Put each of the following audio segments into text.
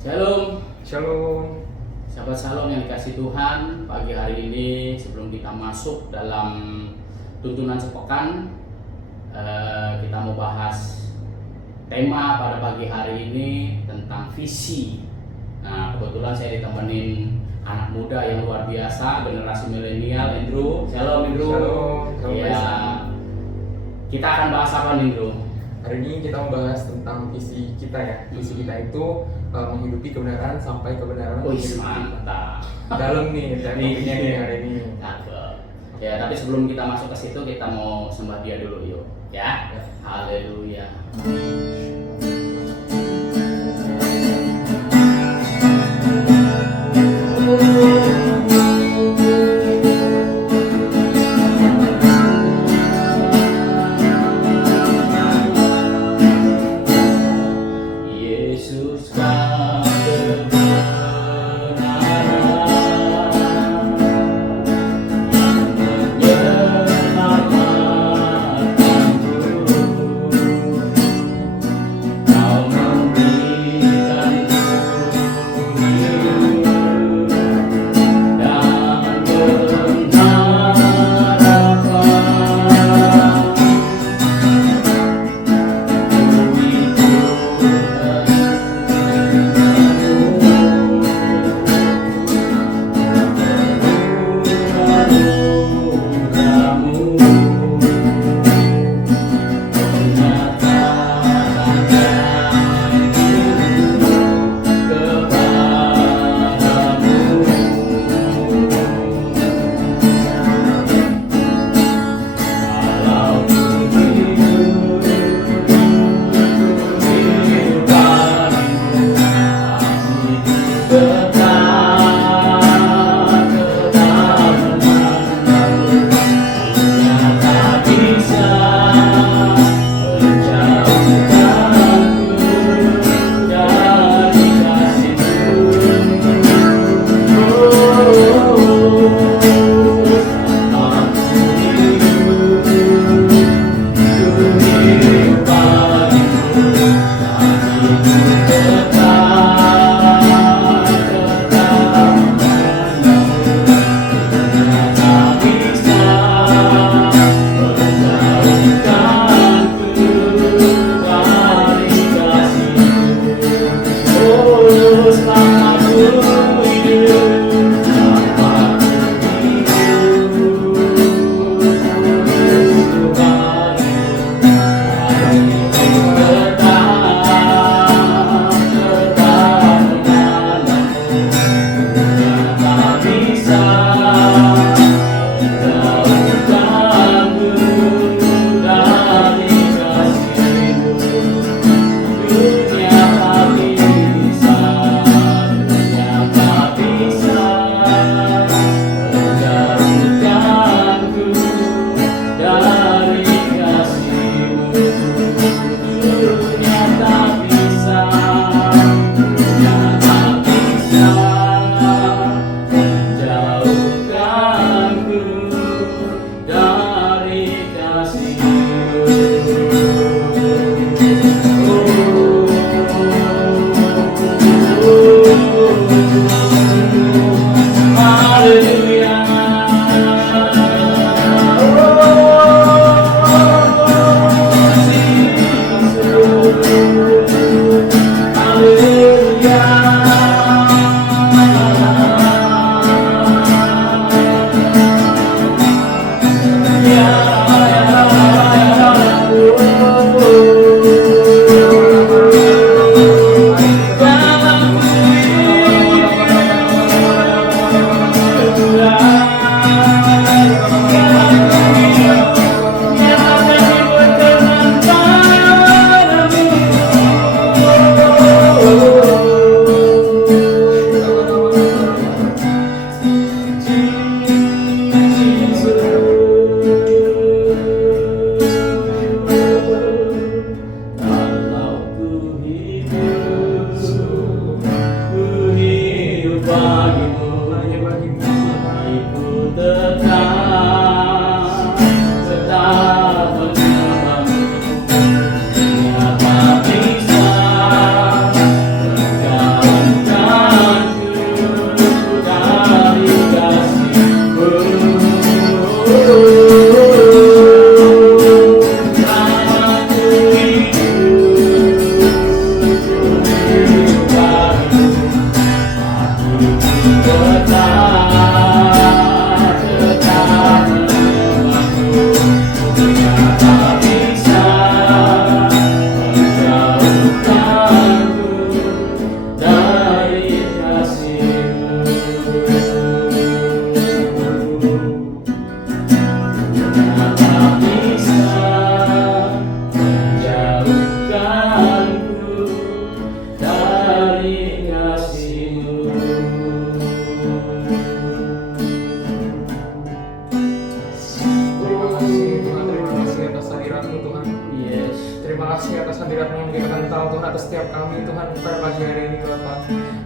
Shalom, Shalom. sahabat Shalom yang dikasih Tuhan. Pagi hari ini sebelum kita masuk dalam tuntunan sepekan, kita mau bahas tema pada pagi hari ini tentang visi. Nah, kebetulan saya ditemenin anak muda yang luar biasa, generasi milenial, Andrew. Shalom, Andrew. Shalom. Ya, kita akan bahas apa, Andrew? Hari ini kita membahas tentang visi kita ya. Visi kita itu menghidupi kebenaran sampai kebenaran Wih, menghidupi. mantap. Dalam nih topiknya nih hari ini. Cakep. Ya, tapi sebelum kita masuk ke situ, kita mau sembah Dia dulu yuk. Ya. Ya. Haleluya. Yesus kau kebenaran yang menyelamatkanku.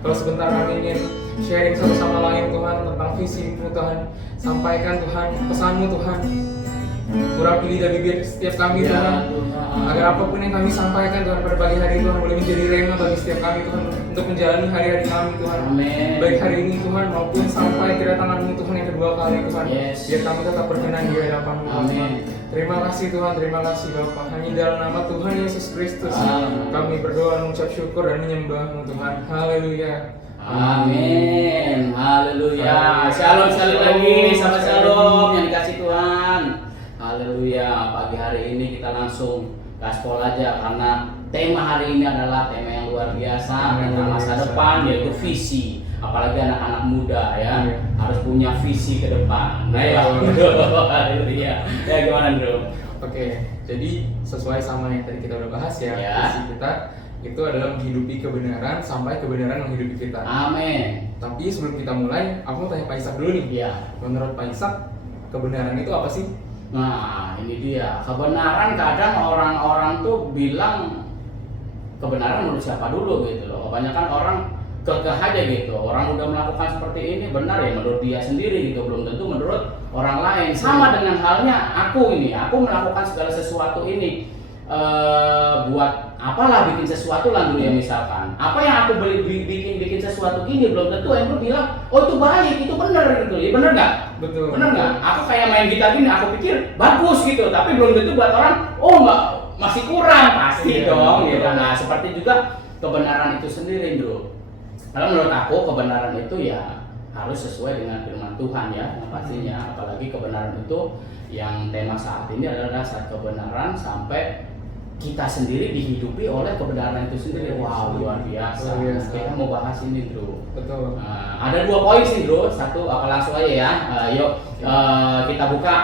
Kalau sebentar kami ingin sharing satu sama lain Tuhan tentang visi-Mu Tuhan, sampaikan Tuhan pesan-Mu Tuhan. Urapi lidah bibir setiap kami Tuhan, agar apapun yang kami sampaikan Tuhan pada pagi hari Tuhan boleh menjadi rema bagi setiap kami Tuhan untuk menjalani hari-hari kami Tuhan. Amin. Baik hari ini Tuhan maupun sampai kedatangan-Mu Tuhan yang kedua kali Tuhan. Yes. Biar kami tetap berkenan di hadapan-Mu Tuhan. Amin. Terima kasih Tuhan, terima kasih Bapa. Hanya dalam nama Tuhan Yesus Kristus Amin. kami berdoa, mengucap syukur dan menyembah-Mu Tuhan. Haleluya. Amin. Haleluya. Shalom sekali lagi, sahabat shalom yang dikasih Tuhan. Haleluya. Pagi hari ini kita langsung gaspol aja karena tema hari ini adalah tema yang luar biasa tentang masa depan, yaitu visi. Apalagi anak-anak muda ya, harus punya visi ke depan. Nah, ya. Haleluya. Ya gimana, Bro? Oke, jadi sesuai sama yang tadi kita udah bahas ya, Ya. visi kita itu adalah menghidupi kebenaran sampai kebenaran menghidupi kita. Amin. Tapi sebelum kita mulai, aku mau tanya Pak Ishak dulu nih. Iya. Menurut Pak Ishak, kebenaran itu apa sih? Nah, ini dia. Kebenaran kadang orang-orang tuh bilang kebenaran menurut siapa dulu gitu loh. Kebanyakan orang kekeh aja gitu. Orang udah melakukan seperti ini benar ya menurut dia sendiri gitu, belum tentu menurut orang lain. Sama dengan halnya aku melakukan segala sesuatu ini buat apalah bikin sesuatu lah dulu ya misalkan. Apa yang aku bikin sesuatu gini belum tentu yang lu bilang oh itu baik, itu benar gitu. Ya benar nggak? Betul. Benar nggak? Aku kayak main gitar gini, aku pikir bagus gitu, tapi belum tentu buat orang oh nggak, masih kurang pasti dong gitu. Nah seperti juga kebenaran itu sendiri bro. Kalau menurut aku kebenaran itu ya harus sesuai dengan firman Tuhan ya, yang pastinya. Apalagi kebenaran itu yang tema saat ini adalah saat kebenaran sampai kita sendiri dihidupi oleh kebenaran itu sendiri. Wow, luar biasa. Kita mau bahas ini, Bro. Betul. Ada 2 poin sih, Bro. Satu, apa langsung aja ya. Yuk, kita buka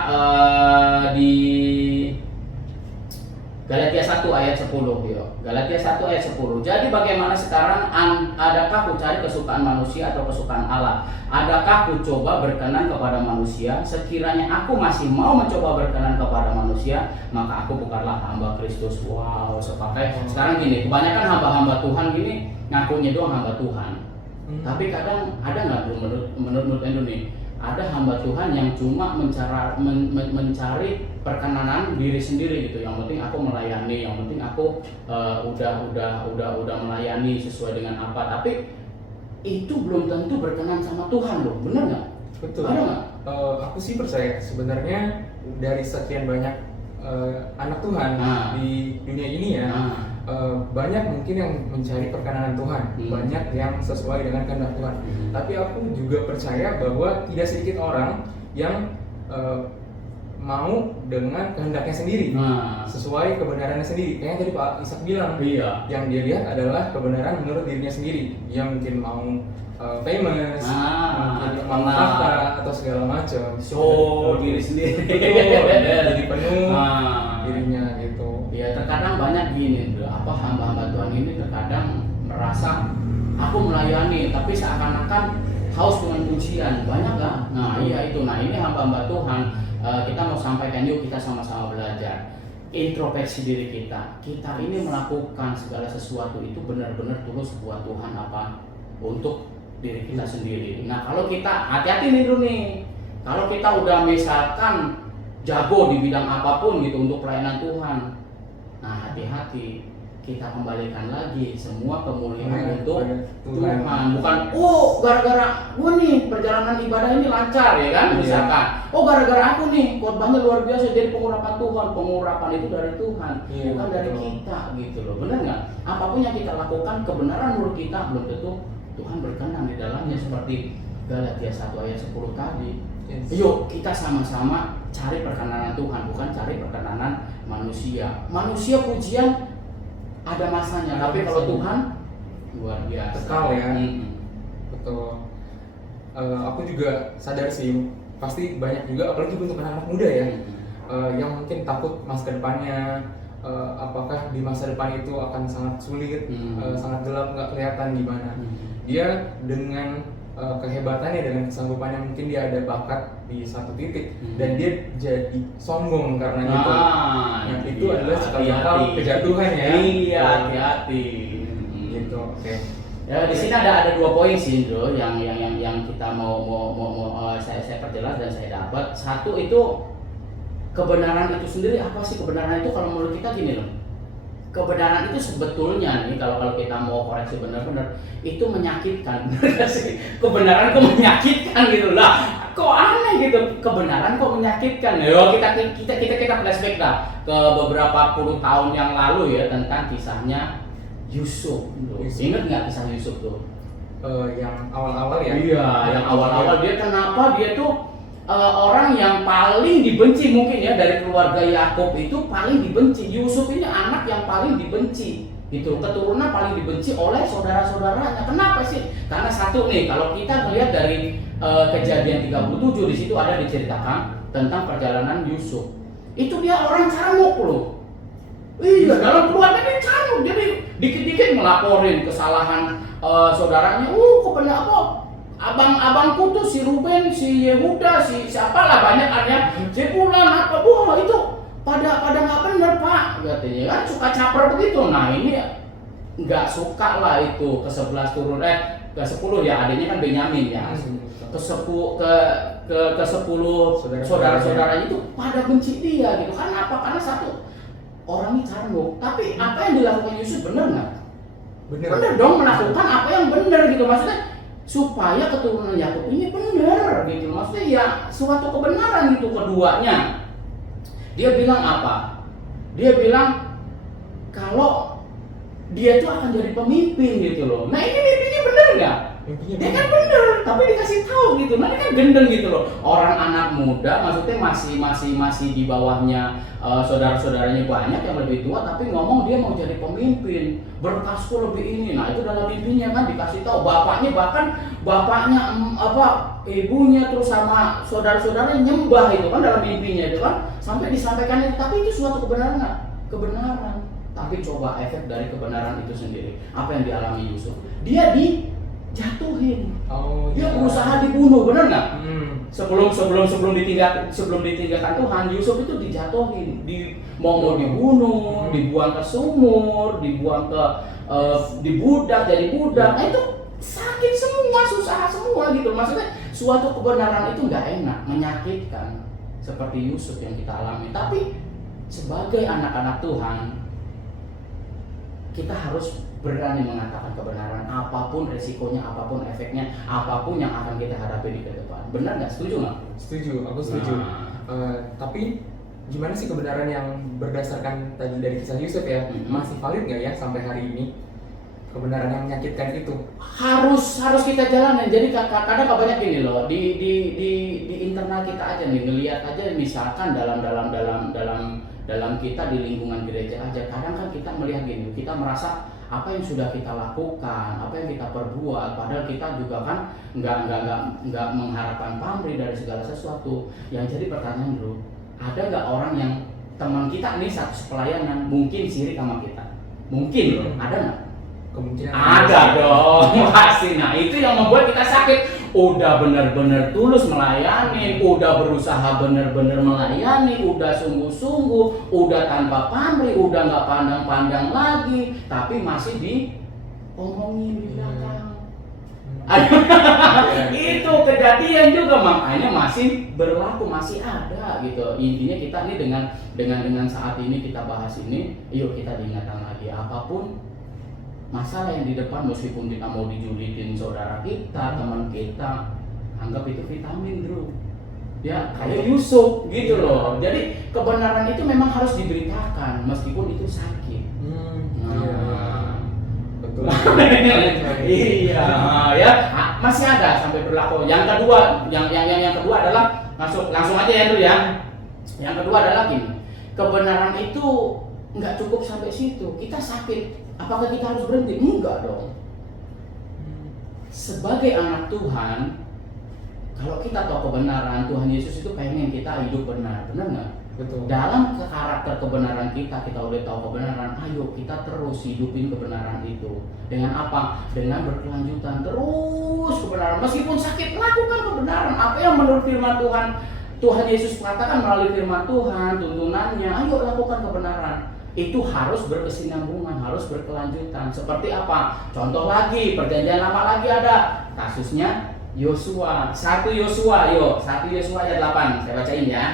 di Galatia 1 ayat 10. Yuk. Galatia 1 ayat 10. Jadi bagaimana sekarang? Adakah ku cari kesukaan manusia atau kesukaan Allah? Adakah ku coba berkenan kepada manusia? Sekiranya aku masih mau mencoba berkenan kepada manusia, maka aku bukanlah hamba Kristus. Wow, sekarang gini, kebanyakan hamba-hamba Tuhan gini ngakunya doang hamba Tuhan. Tapi kadang ada nggak menurut Endo nih? Ada hamba Tuhan yang cuma mencari perkenanan diri sendiri gitu. Yang penting aku melayani, yang penting aku udah melayani sesuai dengan apa. Tapi itu belum tentu berkenan sama Tuhan loh, bener nggak? Betul. Ada nggak? Aku sih percaya sebenarnya dari sekian banyak anak Tuhan di dunia ini ya, banyak mungkin yang mencari perkenanan Tuhan, banyak yang sesuai dengan kehendak Tuhan. Tapi aku juga percaya bahwa tidak sedikit orang yang mau dengan kehendaknya sendiri, sesuai kebenarannya sendiri. Kayak yang tadi Pak Ishak bilang, yang dia lihat adalah kebenaran menurut dirinya sendiri. Yang mungkin mau famous, mungkin mau tahta atau segala macam. Diri sendiri. Jadi penuh dirinya gitu. Ya terkadang banyak gini, bro. Apa hamba-hamba Tuhan ini terkadang merasa aku melayani, tapi seakan-akan haus dengan pujian. Banyak nggak? Nah iya itu. Nah ini hamba-hamba Tuhan. Kita mau sampaikan yuk kita sama-sama belajar introspeksi diri kita. Kita ini melakukan segala sesuatu itu benar-benar tulus buat Tuhan apa untuk diri kita sendiri. Nah kalau kita hati-hati nih dulu nih. Kalau kita udah misalkan jago di bidang apapun gitu untuk pelayanan Tuhan, nah hati-hati. Kita kembalikan lagi semua kemuliaan untuk Tuhan. Bukan, oh gara-gara gue nih perjalanan ibadah ini lancar ya kan, misalkan. Oh gara-gara aku nih khotbahnya luar biasa jadi pengurapan Tuhan. Pengurapan itu dari Tuhan, bukan dari kita gitu loh. Benar nggak? Apapun yang kita lakukan kebenaran menurut kita belum tentu Tuhan berkenan di dalamnya. Seperti Galatia 1 ayat 10 tadi. Yuk kita sama-sama cari perkenanan Tuhan, bukan cari perkenanan manusia. Manusia pujian ada masanya, tapi kalau Tuhan luar biasa. Kekal ya. Betul. Aku juga sadar sih, pasti banyak juga, apalagi untuk anak-anak muda ya, yang mungkin takut masa depannya, apakah di masa depan itu akan sangat sulit, sangat gelap, nggak kelihatan gimana. Dia dengan kehebatannya, dengan kesanggupannya, mungkin dia ada bakat di satu titik dan dia jadi sombong karena itu. Nah itu adalah cikal bakal kejatuhan ya. Iya, hati-hati. Gitu. Oke. Ya, di sini ada 2 poin sih, Bro, yang kita mau saya perjelas dan saya dapat. Satu itu kebenaran itu sendiri. Apa sih kebenaran itu? Kalau menurut kita gini loh. Kebenaran itu sebetulnya nih kalau kita mau koreksi benar-benar itu menyakitkan. Kebenaran kok menyakitkan gitu lah. Kok aneh gitu, kebenaran kok menyakitkan. Yo, kita flashback lah ke beberapa puluh tahun yang lalu ya, tentang kisahnya Yusuf. Ingat nggak kisah Yusuf tuh? Yang awal-awal ya? Iya, yang awal-awal dia kenapa dia tuh orang yang paling dibenci mungkin ya dari keluarga Yakub itu paling dibenci. Yusuf ini anak yang paling dibenci. Gitu, keturunan paling dibenci oleh saudara-saudaranya. Kenapa sih? Karena satu nih, kalau kita melihat dari Kejadian 37 di situ ada diceritakan tentang perjalanan Yusuf. Itu dia orang camuk loh. Iya, dalam keluarga dia camuk. Jadi dikit-dikit melaporin kesalahan saudaranya. Kok benar apa? Abang-abangku tuh si Ruben, si Yehuda, si siapalah banyak ada. Si Fulan apa? Wah, itu pada nggak benar Pak, katanya kan suka caper begitu. Nah ini nggak suka lah itu ke-11 turun ke-10 ya, adiknya kan Benyamin ya. Ke 10 saudara-saudaranya itu pada benci dia gitu. Karena apa? Karena satu, orangnya cambuk. Tapi apa yang dilakukan Yusuf benar nggak? Benar dong, melakukan apa yang benar gitu. Maksudnya supaya keturunan Yakub ini benar gitu. Maksudnya ya suatu kebenaran gitu keduanya. Dia bilang apa? Dia bilang kalau dia tuh akan jadi pemimpin gitu loh. Nah ini mimpinya benar nggak? Dia kan bener, tapi dikasih tahu gitu. Nah ini kan gendeng gitu loh. Orang anak muda, maksudnya masih di bawahnya saudara-saudaranya banyak yang lebih tua, tapi ngomong dia mau jadi pemimpin. Berkasku lebih ini. Nah itu dalam mimpinya kan dikasih tahu. Bapaknya ibunya terus sama saudara-saudaranya nyembah itu kan dalam mimpinya itu kan. Sampai disampaikan itu, tapi itu suatu kebenaran nggak? Kebenaran. Tapi coba efek dari kebenaran itu sendiri. Apa yang dialami Yusuf? Dia dijatuhin. Dia berusaha dibunuh, benar nggak? Sebelum ditinggalkan Tuhan, Yusuf itu dijatuhin, mau dibunuh, dibuang ke sumur, dibuang ke dibudak jadi budak. Nah itu sakit semua, susah semua gitu. Maksudnya suatu kebenaran itu nggak enak, menyakitkan seperti Yusuf yang kita alami. Tapi sebagai anak-anak Tuhan, kita harus berani mengatakan kebenaran, apapun resikonya, apapun efeknya, apapun yang akan kita hadapi di depan. Benar nggak? Setuju nggak? Setuju, aku setuju. Tapi gimana sih kebenaran yang berdasarkan tadi dari kisah Yusuf ya, masih valid nggak ya sampai hari ini? Kebenaran yang menyakitkan itu harus kita jalanin. Jadi kadang banyak gini loh, di internal kita aja nih, ngelihat aja misalkan dalam kita di lingkungan gereja aja, kadang kan kita melihat gini, kita merasa apa yang sudah kita lakukan, apa yang kita perbuat, padahal kita juga kan nggak mengharapkan pamrih dari segala sesuatu. Yang jadi pertanyaan dulu, ada nggak orang yang teman kita nih satu pelayanan mungkin sirik sama kita? Mungkin loh, ada nggak? Kemungkinan ada dong, pasti. Nah itu yang membuat kita sakit. Udah benar-benar tulus melayani, udah berusaha benar-benar melayani, udah sungguh-sungguh, udah tanpa pamrih, udah nggak pandang-pandang lagi, tapi masih diomongin di belakang. Itu kejadian juga, makanya masih berlaku, masih ada gitu. Intinya kita nih dengan saat ini kita bahas ini, yuk kita diingatkan lagi, apapun masalah yang di depan, meskipun kita mau dijulitin saudara kita, teman kita, anggap itu vitamin bro. Ya kayak Yusuf gitu loh. Jadi kebenaran itu memang harus diberitakan meskipun itu sakit. Betul. Iya ya, masih ada sampai berlaku. Yang kedua, yang kedua adalah langsung aja ya dulu ya. Yang kedua adalah gini, kebenaran itu nggak cukup sampai situ. Kita sakit, apakah kita harus berhenti? Enggak dong. Sebagai anak Tuhan, kalau kita tahu kebenaran, Tuhan Yesus itu pengen kita hidup benar, benar nggak? Betul. Dalam karakter kebenaran kita udah tahu kebenaran, ayo kita terus hidupin kebenaran itu. Dengan apa? Dengan berkelanjutan terus kebenaran. Meskipun sakit, lakukan kebenaran. Apa yang menurut firman Tuhan Yesus mengatakan melalui firman Tuhan, tuntunannya, ayo lakukan kebenaran. itu harus berkesinambungan, harus berkelanjutan. Seperti apa? Contoh lagi, perjanjian lama lagi ada kasusnya Yosua. 1 Yosua ayat 8, saya bacain ya.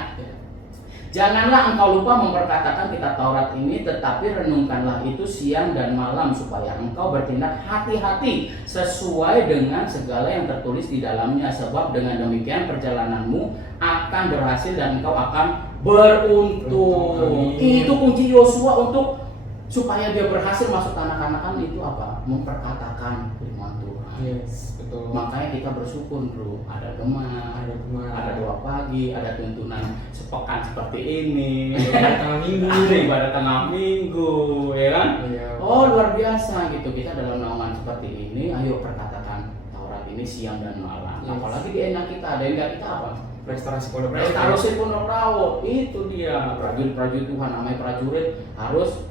Janganlah engkau lupa memperkatakan kitab Taurat ini, tetapi renungkanlah itu siang dan malam, supaya engkau bertindak hati-hati sesuai dengan segala yang tertulis di dalamnya. Sebab dengan demikian perjalananmu akan berhasil dan engkau akan beruntung. Itu kunci Yosua untuk supaya dia berhasil masuk tanah Kanaan itu apa? Memperkatakan firman Tuhan. Yes, betul. Makanya kita bersyukur bro, ada gemar, ada doa pagi, ada tuntunan sepekan seperti ini, tengah minggu, ada ibadah tengah minggu, ya kan? Iya. Oh luar biasa gitu, kita dalam naungan seperti ini, ayo perkatakan Taurat ini siang dan malam. Yes. Apalagi di endah kita apa? Restorasi Pondok Rawa. Restorasi Pondok Rawa, itu dia prajurit Tuhan, namanya prajurit harus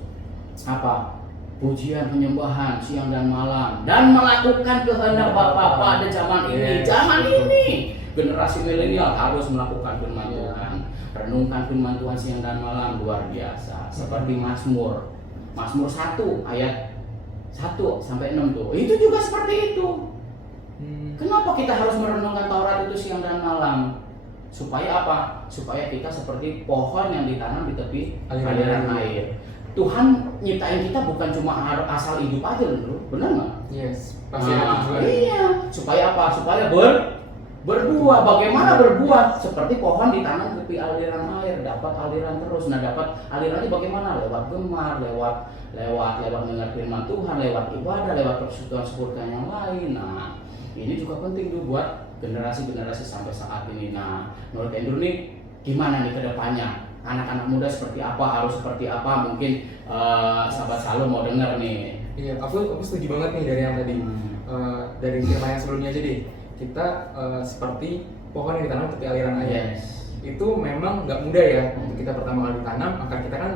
apa? Pujian penyembahan siang dan malam dan melakukan kehendak Bapa pada zaman ini. Zaman ini generasi milenial harus melakukan firman Tuhan, renungkan firman Tuhan siang dan malam, luar biasa. Seperti Mazmur 1 ayat 1 sampai 6 tuh. Itu juga seperti itu. Kenapa kita harus merenungkan Taurat itu siang dan malam? Supaya apa? Supaya kita seperti pohon yang ditanam di tepi aliran air. Tuhan nyiptain kita bukan cuma asal hidup aja bro, benar nggak? Yes, pasti ada tujuan. Iya, supaya apa? Supaya berbuah. Bagaimana berbuah? Seperti pohon ditanam tepi aliran air, dapat aliran terus. Nah, dapat alirannya bagaimana? Lewat gemar, lewat mendengar firman Tuhan, lewat ibadah, lewat persekutuan yang lain. Nah, ini juga penting tuh buat generasi-generasi sampai saat ini. Nah, menurut Andrew nih, gimana nih ke depannya? Anak-anak muda seperti apa, harus seperti apa? Mungkin sahabat Shalom mau dengar nih. Iya, aku setuju banget nih dari yang tadi. Dari firman yang sebelumnya aja deh. Kita seperti pohon yang ditanam tepi aliran air. Yes. Itu memang nggak mudah ya untuk kita pertama kali ditanam. Akar kita kan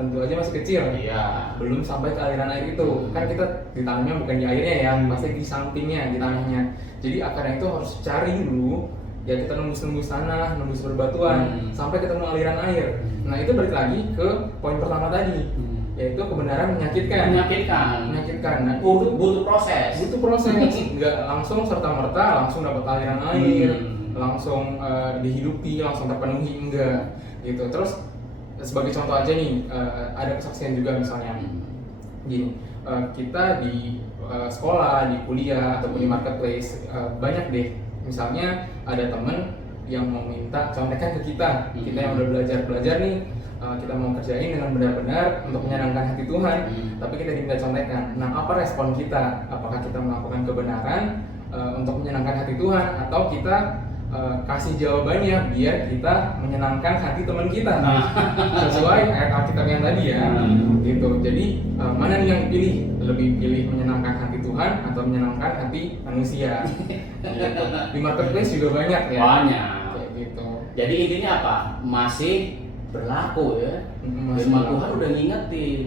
tentu aja masih kecil. Iya. Belum sampai ke aliran air itu. Kan kita ditanamnya bukan di airnya ya, pasti di sampingnya, di tanahnya. Jadi akarnya itu harus cari dulu. Ya kita nembus tanah, nembus berbatuan sampai ketemu aliran air. Nah itu balik lagi ke poin pertama tadi, yaitu kebenaran menyakitkan. Nah, butuh proses. Nggak langsung serta merta langsung dapat aliran air, langsung dihidupi, langsung terpenuhi, enggak. Gitu. Terus sebagai contoh aja nih, ada kesaksian juga misalnya, gini, kita di sekolah, di kuliah ataupun di marketplace banyak deh. Misalnya ada temen yang mau minta contekan ke kita yang udah belajar nih, kita mau kerjain dengan benar-benar untuk menyenangkan hati Tuhan, tapi kita diminta contekan. Nah, apa respon kita? Apakah kita melakukan kebenaran untuk menyenangkan hati Tuhan, atau kita kasih jawabannya biar kita menyenangkan hati teman kita sesuai ayat Alkitab yang tadi ya, gitu. Jadi mana nih yang dipilih? Lebih pilih menyenangkan hati Tuhan atau menyenangkan hati manusia? Gitu. Di marketplace juga banyak ya. Banyak. Kayak gitu. Jadi intinya apa? Masih berlaku ya. Firman Tuhan udah ngingetin.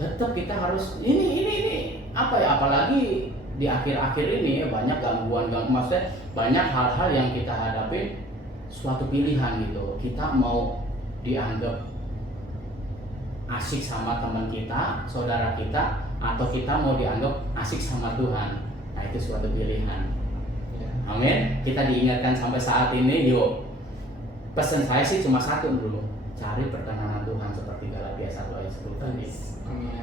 Tetap kita harus ini apa ya? Apalagi di akhir-akhir ini ya, banyak gangguan, maksudnya banyak hal-hal yang kita hadapi, suatu pilihan gitu. Kita mau dianggap asik sama teman kita, saudara kita, atau kita mau dianggap asik sama Tuhan. Nah itu suatu pilihan. Amin. Kita diingatkan sampai saat ini, yuk. Pesan saya sih cuma satu dulu, cari perkenanan Tuhan seperti Galatia 1 ayat 10 tadi.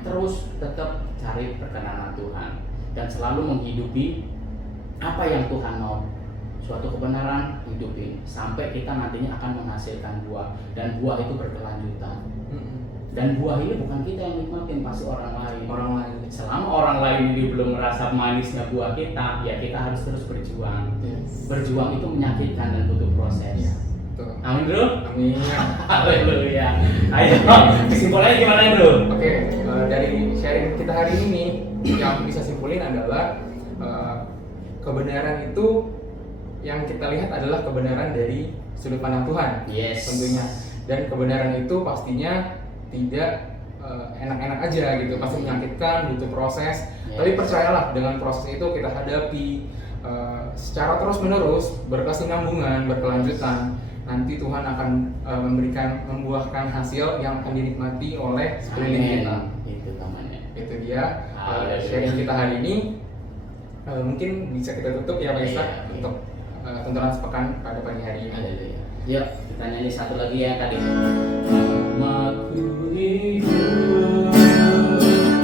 Terus tetap cari perkenanan Tuhan dan selalu menghidupi apa yang Tuhan mau. Suatu kebenaran hidupin sampai kita nantinya akan menghasilkan buah, dan buah itu berkelanjutan. Dan buah ini bukan kita yang nikmatin, pasti orang lain. Selama orang lain ini belum merasa manisnya buah kita, ya kita harus terus berjuang. Berjuang itu menyakitkan dan butuh proses. Amin bro. Amin. Haleluya. Ayo, kesimpulannya gimana bro? Oke, dari sharing kita hari ini yang bisa simpulin adalah kebenaran itu yang kita lihat adalah kebenaran dari sudut pandang Tuhan. Yes. Tentunya. Dan kebenaran itu pastinya tidak enak-enak aja gitu, pasti menyakitkan, butuh proses. Tapi percayalah, dengan proses itu kita hadapi secara terus-menerus, berkesinambungan, berkelanjutan. nanti Tuhan akan membuahkan hasil yang akan dinikmati oleh sekeliling kita. Itu namanya. Itu dia sharing kita hari ini. Mungkin bisa kita tutup ya Pak Ishak untuk tuntunan sepekan pada pagi hari ini. Yuk kita nyanyi satu lagi ya tadi. Namaku hidup,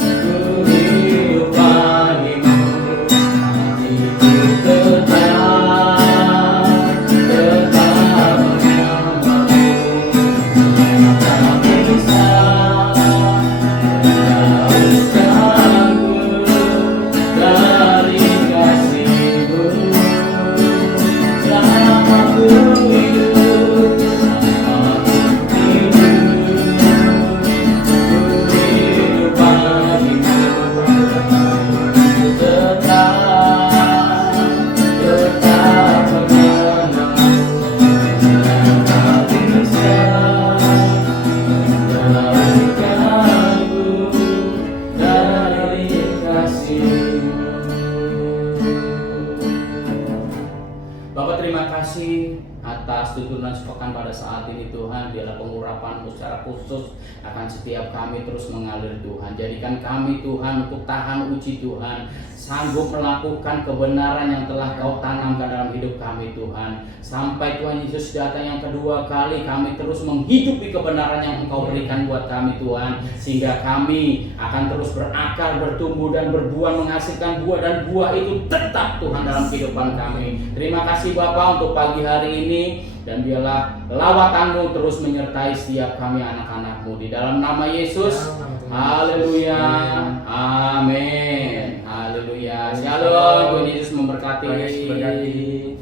ku hidup bagimu, hidup tetap menyembahmu, tak bisa menjauhkanku dari kasih-Mu. Selama ku hidup, Bapak terima kasih atas tuntunan sepekan pada saat ini Tuhan. Biarlah pengurapan-Mu secara khusus akan setiap kami terus mengalir Tuhan. Jadikan kami Tuhan untuk tahan uji Tuhan, sanggup melakukan kebenaran yang telah Kau tanamkan dalam hidup kami Tuhan. Sampai Tuhan Yesus datang yang kedua kali, kami terus menghidupi kebenaran yang Engkau berikan buat kami Tuhan. Sehingga kami akan terus berakar, bertumbuh dan berbuah, menghasilkan buah, dan buah itu tetap Tuhan dalam kehidupan kami. Terima kasih Bapa untuk pagi hari ini, dan biarlah lawatan-Mu terus menyertai setiap kami anak-anak-Mu di dalam nama Yesus. Haleluya. Amin. Haleluya. Shalom. Tuhan Yesus memberkati.